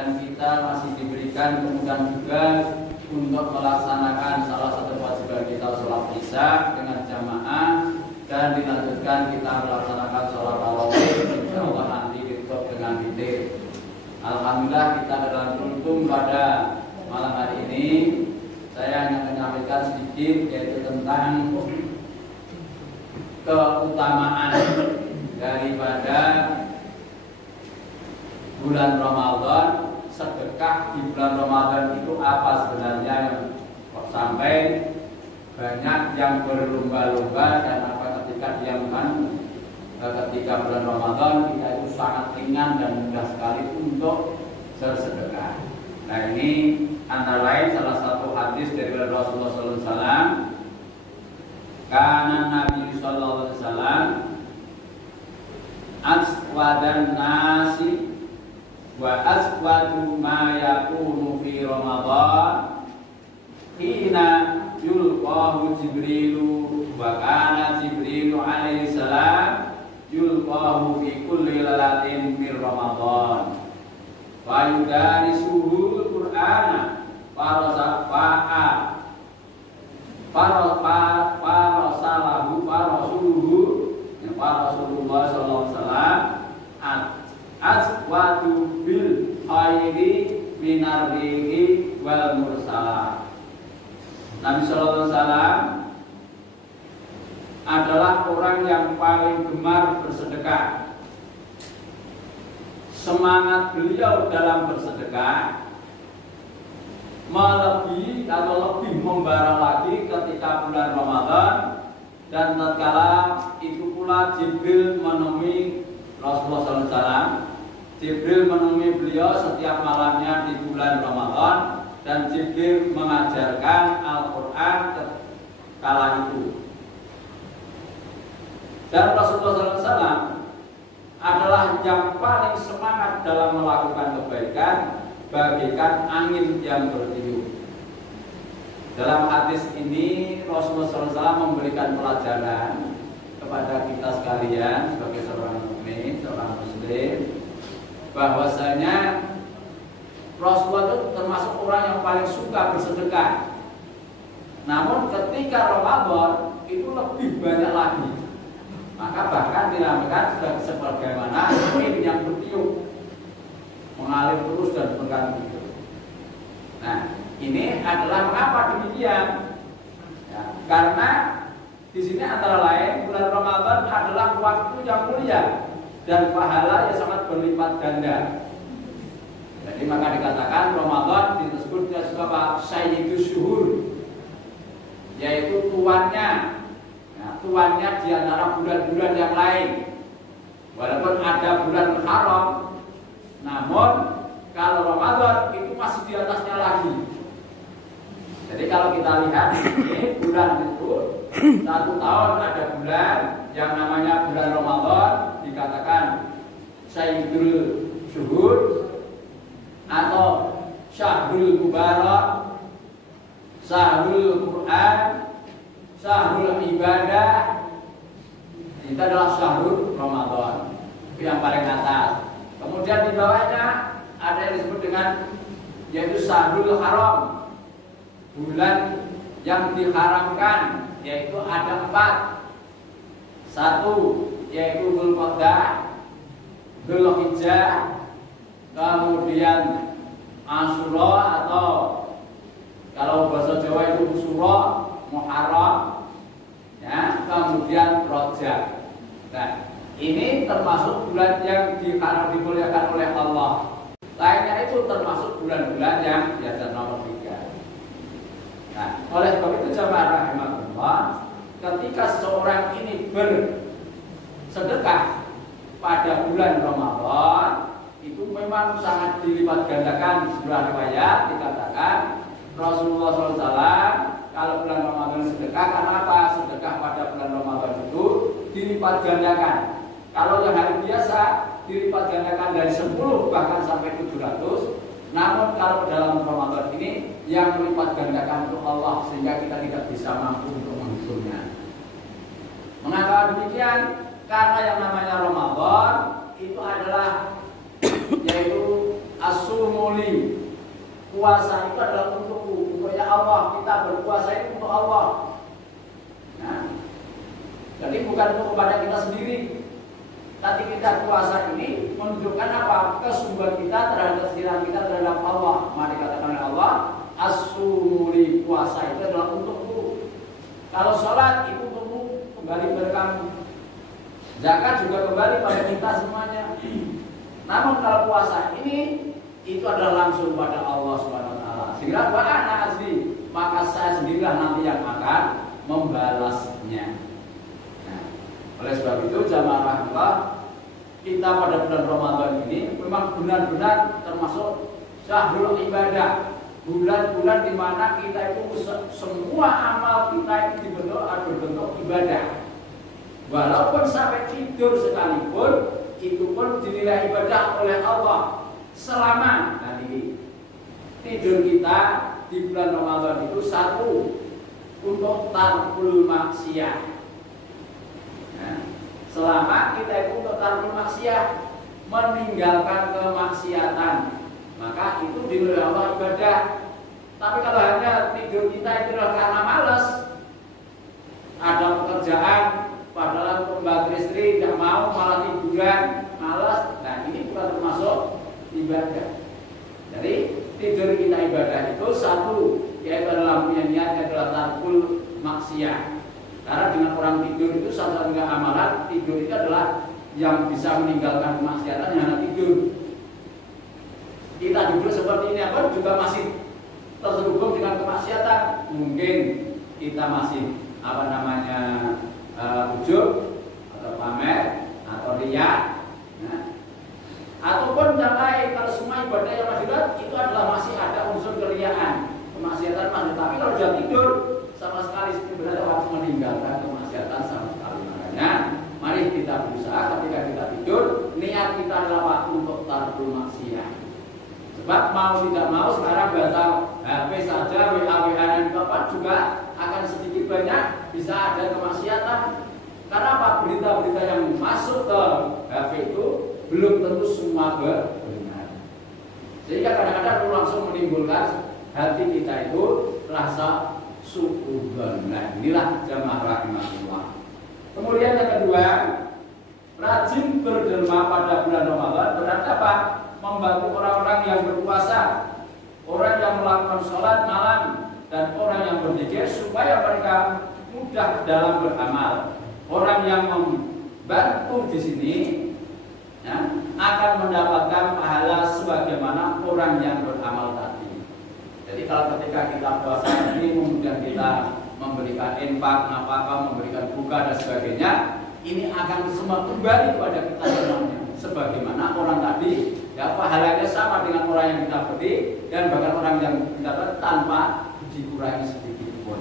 dan kita masih diberikan kemudahan juga untuk melaksanakan salah satu kewajiban kita sholat isya dengan jamaah dan dilanjutkan kita melaksanakan sholat tarawih, insya Allah nanti ditutup dengan witir. Alhamdulillah kita dalam beruntung pada malam hari ini. Saya hanya menyampaikan sedikit yaitu tentang keutamaan daripada bulan Ramadan. Sedekah di bulan Ramadan itu apa sebenarnya, yang sampai banyak yang berlomba-lomba dan apa ketika diamkan ketika bulan Ramadan kita itu sangat ringan dan mudah sekali untuk bersedekah. Nah, ini antara lain salah satu hadis dari Rasulullah SAW. Karena Nabi SAW aswadan nasi wa aswadu ma yakunu fi Ramadan hina yulqahu Jibrilu wa kana Jibrilu alaihi salam yulqahu fi kulli lailatin min Ramadan wa yudarisuhu Qur'ana Rasulullah sallallahu alaihi wasallam aswadu bil khairi minar rihi wal mursalah. Nabi sallallahu alaihi wasallam adalah orang yang paling gemar bersedekah. Semangat beliau dalam bersedekah melebihi atau lebih membara lagi ketika bulan Ramadan, dan tatkala itu pula Jibril menemui Rasulullah SAW. Jibril menemui beliau setiap malamnya di bulan Ramadan, dan Jibril mengajarkan Al-Quran kala itu. Dan Rasulullah SAW adalah yang paling semangat dalam melakukan kebaikan, bagaikan angin yang bertiup. Dalam hadis ini Rasulullah SAW memberikan pelajaran kepada kita sekalian sebagai seorang mukmin, seorang muslim, bahwasanya Rasulullah itu termasuk orang yang paling suka bersedekah. Namun ketika Ramadan itu lebih banyak lagi. Maka bahkan dinamakan sebagaimana angin yang bertiup, mengalir terus dan berganti. Nah, ini adalah mengapa demikian? Ya, karena di sini antara lain bulan Ramadan adalah waktu yang mulia dan pahala yang sangat berlipat ganda. Jadi maka dikatakan Ramadan disebut sebagai Sayyidus Syuhur, yaitu tuannya. Nah, tuannya di antara bulan-bulan yang lain. Walaupun ada bulan haram, namun kalau Ramadan itu masih di atasnya lagi. Jadi kalau kita lihat ini bulan itu, satu tahun ada bulan yang namanya bulan Ramadan, dikatakan Sayyidul Syuhur atau Syahrul Mubarak, Syahrul Quran, Syahrul Ibadah. Itu adalah Syahrul Ramadan, itu yang paling atas. Kemudian di bawahnya ada yang disebut dengan yaitu Syahrul Haram, bulan yang diharamkan, yaitu ada 4. Satu yaitu Dzulqa'dah, Dzulhijjah, kemudian Asyura atau kalau bahasa Jawa itu Syura, Muharram, ya, kemudian Rajab. Nah, ini termasuk bulan yang dimuliakan oleh Allah. Lainnya itu termasuk bulan-bulan yang biasa nomor 3. Nah, oleh sebab itu jamaah rahimahullah, ketika seseorang ini bersedekah pada bulan Ramadan, itu memang sangat dilipat gandakan. Sebuah riwayat dikatakan Rasulullah SAW kalau bulan Ramadan sedekah, karena apa? Sedekah pada bulan Ramadan itu dilipat gandakan. Kalau yang hari biasa dilipat gandakan dari 10 bahkan sampai 700. Namun kalau dalam Ramadan ini yang melipat gandakan itu Allah, sehingga kita tidak bisa mampu untuk menghitungnya. Mengapa demikian? Karena yang namanya Ramadan itu adalah yaitu as-sumu sumuli. Puasa itu adalah untuknya Allah. Kita berpuasa itu untuk Allah. Nah, jadi bukan untuk kepada kita sendiri. Tapi kita puasa ini menunjukkan apa? Kesungguhan kita terhadap kesetiaan kita terhadap Allah. Maka dikatakan oleh Allah, as-sumuli, puasa itu adalah untukku. Kalau sholat itu untukmu, kembali kepada kamu. Zakat juga kembali pada kita semuanya. Namun kalau puasa ini itu adalah langsung pada Allah Subhanahu wa taala. Sehingga wa ana asli, maka saya sendirilah nanti yang akan membalasnya. Nah, oleh sebab itu jamaah rahmatullah, kita pada bulan Ramadan ini memang benar-benar termasuk syahrul ibadah. Bulan-bulan di mana kita itu semua amal kita itu berbentuk ibadah. Walaupun sampai tidur sekalipun, itu pun dinilai ibadah oleh Allah. Selama nanti tidur kita di bulan Ramadan itu satu untuk tarkul maksiat. Nah, selama kita itu untuk tarkul maksiat, meninggalkan kemaksiatan, maka itu dinilai Allah ibadah. Tapi kalau hanya tidur kita itu adalah karena malas, ada pekerjaan, padahal pembantu istri tidak mau, malah tiduran, malas. Nah, ini bukan termasuk ibadah. Jadi tidur kita ibadah itu satu, yaitu adalah punya niatnya adalah tarkul maksiat. Karena dengan orang tidur itu satu-satunya amalan tidur itu adalah yang bisa meninggalkan kemaksiatan hanya tidur. Kita tidur seperti ini apa juga masih terhubung dengan kemaksiatan. Mungkin kita masih ujub atau pamer atau riya, nah, ataupun yang lain. Kalau semua ibadah yang masih itu adalah masih ada unsur keriaan, kemaksiatan masih. Tapi kalau sudah tidur sama sekali sebenarnya harus meninggalkan kemaksiatan sama sekali. Makanya mari kita berusaha ketika kita tidur niat kita adalah untuk tarkul maksiat. Sebab mau tidak mau sekarang bahasa HP saja, WA yang kapan juga akan sedikit banyak bisa ada kemaksiatan. Karena apa? Berita-berita yang masuk ke HP itu belum tentu semua benar. Sehingga kadang-kadang itu langsung menimbulkan hati kita itu rasa suudzon. Nah, inilah jamaah rahimahullah. Kemudian yang kedua, rajin berderma pada bulan Ramadan berarti apa? Membantu orang-orang yang berpuasa, orang yang melakukan sholat malam, dan orang yang berzikir supaya mereka mudah dalam beramal. Orang yang membantu di sini ya, akan mendapatkan pahala sebagaimana orang yang beramal tadi. Jadi kalau ketika kita puasa ini kemudian kita memberikan infak, nafkah, memberikan buka dan sebagainya, ini akan semua kembali kepada kita semuanya. Sebagaimana orang tadi, ya pahalanya sama dengan orang yang kita beri dan bahkan orang yang kita beri tanpa dikurangi sedikit pun.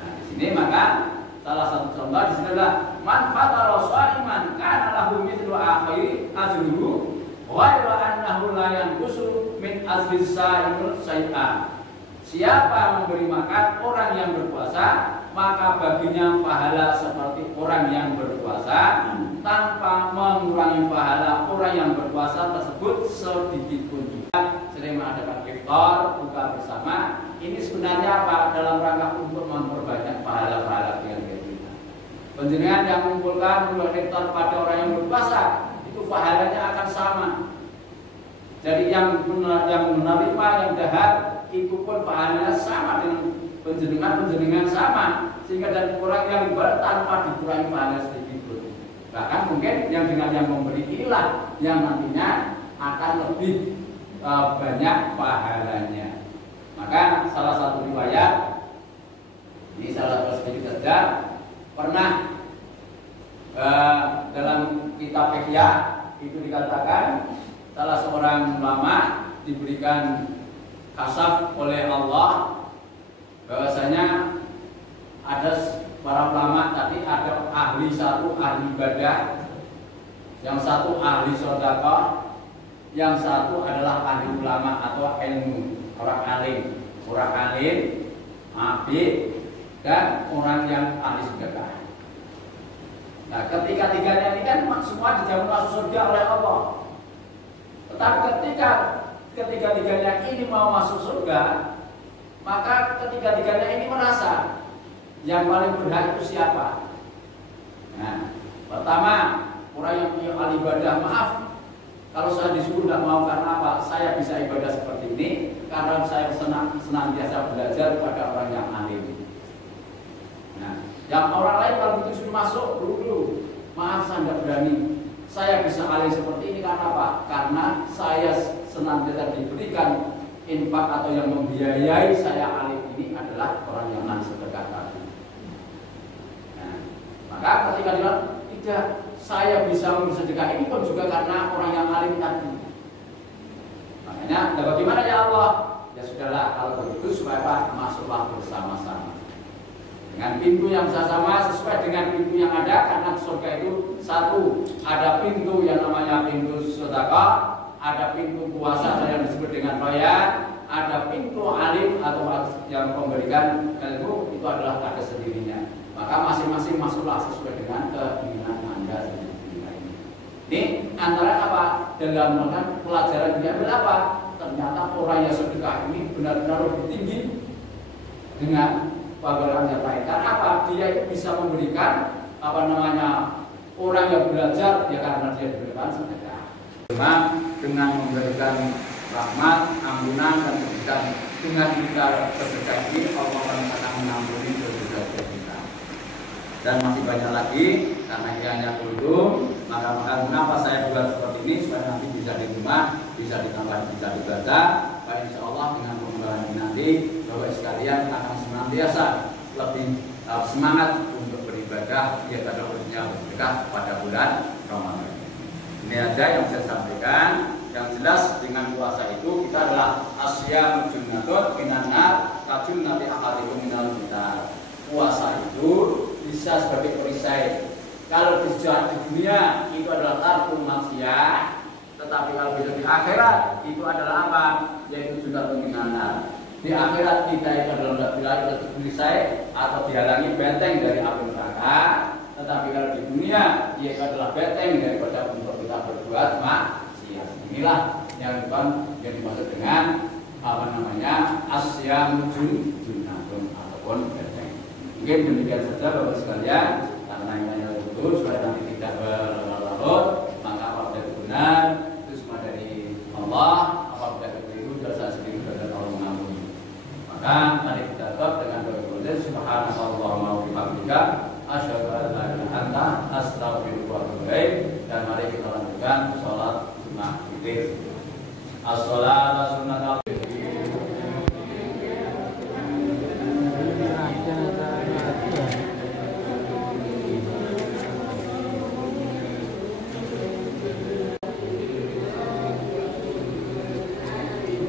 Nah, di sini maka salah satu contoh di sini adalah manfaat al-shaiman kana lahu mithlu akhiri ajruhu wa annahu la yanqusu min ajri sa'imul syai'a. Siapa memberi makan orang yang berpuasa, maka baginya pahala seperti orang yang berpuasa tanpa mengurangi pahala orang yang berpuasa tersebut sedikit pun. Sering mengadakan iftar, buka bersama. Ini sebenarnya apa? Dalam rangka untuk memperbanyak pahala-pahala yang kita. Penjenengan yang mengumpulkan iftar pada orang yang berpuasa, itu pahalanya akan sama. Jadi yang menerima, yang dahar, itu pun pahalanya sama dengan penjenengan sama. Sehingga dan orang yang tanpa dikurangi pahala sedikit pun. Bahkan mungkin yang dengan yang memberi inilah yang nantinya akan lebih banyak pahalanya. Maka salah satu riwayat, ini salah satu sedikit saja, pernah dalam kitab Ihya itu dikatakan salah seorang ulama diberikan kasaf oleh Allah bahwasanya ada para ulama tadi, ada ahli satu ahli ibadah, yang satu ahli sedekah, yang satu adalah ahli ulama atau ilmu, orang alim, abid, dan orang yang ahli sedekah. Nah, ketiga-tiganya ini kan semua dijamin masuk surga oleh Allah. Tetapi ketika ketiga-tiganya ini mau masuk surga, maka ketiga-tiganya ini merasa yang paling berhak itu siapa? Nah, pertama, orang yang punya ahli ibadah, maaf, kalau saya disuruh tidak mau karena apa? Saya bisa ibadah seperti ini karena saya senantiasa belajar pada orang yang alim. Nah, yang orang lain kalau begitu suruh masuk dulu, maaf saya tidak berani. Saya bisa alim seperti ini karena apa? Karena saya senantiasa diberikan infak atau yang membiayai saya alim ini adalah orang yang non-sedekah tadi. Nah, maka ketika dia bilang tidak, saya bisa bersedekah ini pun juga karena orang yang alim tadi. Makanya, nah bagaimana ya Allah? Ya sudahlah, kalau begitu supaya Pak masuklah bersama-sama dengan pintu yang sama sesuai dengan pintu yang ada, karena surga itu satu, ada pintu yang namanya pintu sedekah, ada pintu puasa yang disebut dengan royan, ada pintu alim atau yang memberikan ilmu, itu adalah ada sendirinya. Maka masing-masing masuklah sesuai dengan keinginan Anda sendiri. Ini antara apa? Dalam pelajaran diambil apa? Ternyata orang yang sedekah ini benar-benar lebih tinggi dengan pelajaran yang lain. Karena apa? Dia itu bisa memberikan orang yang belajar ya karena dia diberikan sedekah. Dengan memberikan rahmat, ampunan dan kebaikan, dengan kita bersedekah ini Allah akan mengampuni dosa-dosa kita. Dan masih banyak lagi, karena ini hanya dulu, maka kenapa saya buat seperti ini supaya nanti bisa di rumah, bisa ditambah, bisa dibaca. Baik, insya Allah dengan pengembangan ini nanti, Bapak sekalian akan senantiasa lebih semangat untuk beribadah, ya pada khususnya bersedekah pada bulan Ramadan. Ini aja yang saya sampaikan. Yang jelas dengan puasa itu kita adalah asyam junnatun minan nar kajunnati ahadikum minal kitab. Puasa itu bisa sebagai perisai. Kalau di dunia itu adalah tarku maksiat, tetapi kalau bisa di akhirat itu adalah apa? Yaitu junnatun minan nar. Di akhirat kita itu adalah perisai atau dihalangi benteng dari api neraka. Tetapi kalau di dunia itu adalah benteng daripada untuk kita berbuat maksiat. Inilah yang dimaksud dengan asyam junnatun ataupun benteng. Mungkin demikian saja Bapak sekalian, karena ini hanya betul supaya nanti tidak berlarut-larut. Maka apabila itu benar itu semua dari Allah, apabila itu keliru dosa sendiri dan Allah mengampuni. Maka mari kita tetap dengan doa kita subhanallahumma wa bihamdika asyhadu an la ilaha illa anta astaghfiruka wa atubu ilaik. Dan mari kita lanjutkan salat sunnah witir. As-shalatu sunnah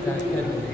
Gracias.